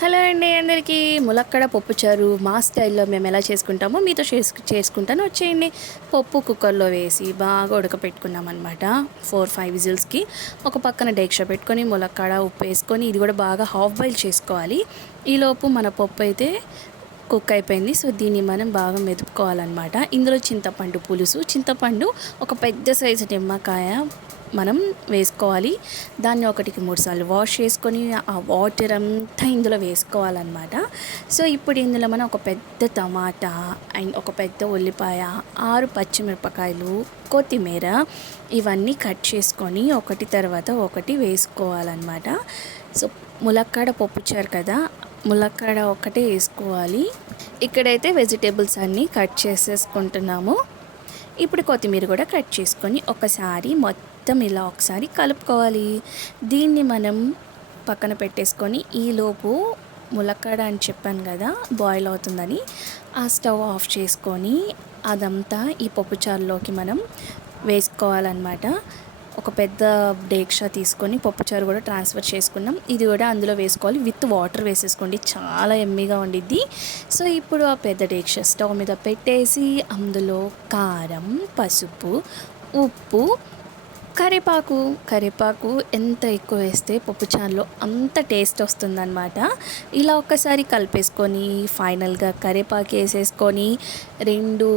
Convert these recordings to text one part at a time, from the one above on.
Hello అండి అందరికీ. ములక్కడ పప్పుచారు మా స్టైల్లో మేము ఎలా చేసుకుంటామో మీతో చేసు చేసుకుంటాను. వచ్చేయండి. పప్పు కుక్కర్లో వేసి బాగా ఉడకపెట్టుకున్నాం అనమాట ఫోర్ ఫైవ్ విజిల్స్కి. ఒక పక్కన డేక్ష పెట్టుకొని ములక్కడ ఉప్పు వేసుకొని ఇది కూడా బాగా హాఫ్ బాయిల్ చేసుకోవాలి. ఈలోపు మన పప్పు అయితే కుక్ అయిపోయింది. సో దీన్ని మనం బాగా మెదుపుకోవాలన్నమాట. ఇందులో చింతపండు పులుసు. చింతపండు ఒక పెద్ద సైజు నిమ్మకాయ మనం వేసుకోవాలి. దాన్ని ఒకటికి మూడు సార్లు వాష్ చేసుకొని ఆ వాటర్ అంతా ఇందులో వేసుకోవాలన్నమాట. సో ఇప్పుడు ఇందులో మనం ఒక పెద్ద టమాటా అండ్ ఒక పెద్ద ఉల్లిపాయ ఆరు పచ్చిమిరపకాయలు కొత్తిమీర ఇవన్నీ కట్ చేసుకొని ఒకటి తర్వాత ఒకటి వేసుకోవాలన్నమాట. సో ములక్కాడ పప్పుచారు కదా ములక్కాడ ఒకటే వేసుకోవాలి. ఇక్కడైతే వెజిటేబుల్స్ అన్నీ కట్ చేసేసుకుంటున్నాము. ఇప్పుడు కొత్తిమీర కూడా కట్ చేసుకొని ఒకసారి మొత్తం ఇలా ఒకసారి కలుపుకోవాలి. దీన్ని మనం పక్కన పెట్టేసుకొని ఈలోపు ములక్కాడ అని చెప్పాను కదా బాయిల్ అవుతుందని ఆ స్టవ్ ఆఫ్ చేసుకొని అదంతా ఈ పప్పుచారులోకి మనం వేసుకోవాలన్నమాట. ఒక పెద్ద డేక్షా తీసుకొని పప్పుచారు కూడా ట్రాన్స్ఫర్ చేసుకున్నాం. ఇది కూడా అందులో వేసుకోవాలి. విత్ వాటర్ వేసేసుకోండి. చాలా ఎమ్మీగా ఉండిద్ది. సో ఇప్పుడు ఆ పెద్ద డేక్షా స్టవ్ మీద పెట్టేసి అందులో కారం పసుపు ఉప్పు కరివేపాకు. కరివేపాకు ఎంత ఎక్కువ వేస్తే పప్పుచారులో అంత టేస్ట్ వస్తుందన్నమాట. ఇలా ఒక్కసారి కలిపేసుకొని ఫైనల్గా కరివేపాకు వేసేసుకొని రెండు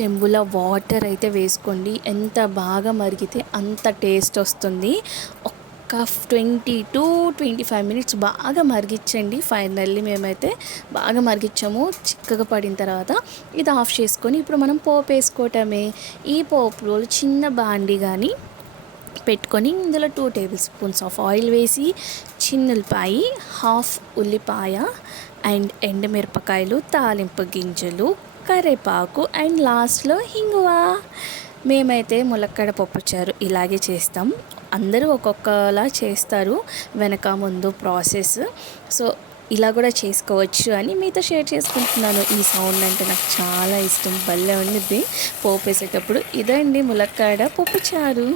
చెంబుల వాటర్ అయితే వేసుకోండి. ఎంత బాగా మరిగితే అంత టేస్ట్ వస్తుంది. ఒక్క twenty to twenty five minutes బాగా మరిగించండి. ఫైనల్లీ మేమైతే బాగా మరిగించాము. చిక్కగా పడిన తర్వాత ఇది ఆఫ్ చేసుకొని ఇప్పుడు మనం పోపు వేసుకోవటమే. ఈ పోపులో చిన్న బాండి కానీ పెట్టుకొని ఇందులో two tablespoons of oil వేసి చిన్నులపాయ హాఫ్ ఉల్లిపాయ అండ్ ఎండుమిరపకాయలు తాలింపు గింజలు కరివేపాకు అండ్ లాస్ట్లో హింగువా. మేమైతే ములక్కడ పప్పుచారు ఇలాగే చేస్తాం. అందరూ ఒక్కొక్కలా చేస్తారు వెనక ముందు ప్రాసెస్. సో ఇలా కూడా చేసుకోవచ్చు అని మీతో షేర్ చేసుకుంటున్నాను. ఈ సౌండ్ అంటే నాకు చాలా ఇష్టం. భలే ఉండిద్ది. పోపు వేసేటప్పుడు ఇదండి ములక్కాడ పప్పుచారు